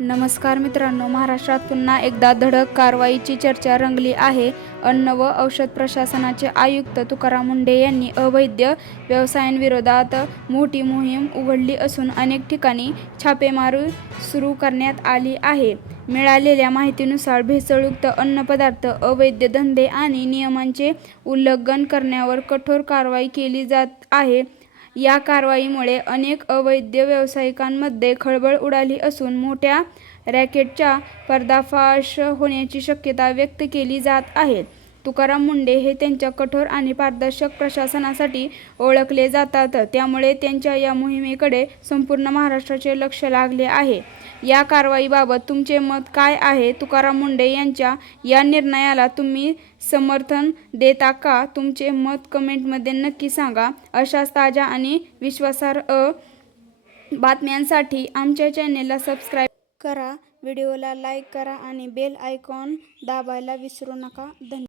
नमस्कार मित्रांनो, महाराष्ट्रात पुन्हा एकदा धडक कारवाईची चर्चा रंगली आहे. अन्न व औषध प्रशासनाचे आयुक्त तुकाराम मुंढे यांनी अवैध व्यवसायांविरोधात मोठी मोहीम उघडली असून अनेक ठिकाणी छापेमारी सुरू करण्यात आली आहे. मिळालेल्या माहितीनुसार भेसळयुक्त अन्नपदार्थ, अवैध धंदे आणि नियमांचे उल्लंघन करणाऱ्यांवर कठोर कारवाई केली जात आहे. या कारवाईमुळे अनेक अवैध व्यावसायिकांमध्ये खळबळ उडाली असून मोठ्या रॅकेटचा पर्दाफाश होण्याची शक्यता व्यक्त केली जात आहे. तुकाराम मुंढे हे त्यांच्या कठोर आणि पारदर्शक प्रशासनासाठी ओळखले जातात. त्यामुळे त्यांच्या या मोहिमेकडे संपूर्ण महाराष्ट्राचे लक्ष लागले आहे. या कारवाईबाबत तुमचे मत काय आहे? तुकाराम मुंढे यांच्या या निर्णयाला तुम्ही समर्थन देता का? तुमचे मत कमेंटमध्ये नक्की सांगा. अशाच ताज्या आणि विश्वासार्ह बातम्यांसाठी आमच्या चॅनेलला सबस्क्राईब करा, व्हिडिओला लाईक करा आणि बेल आयकॉन दाबायला विसरू नका. धन्यवाद.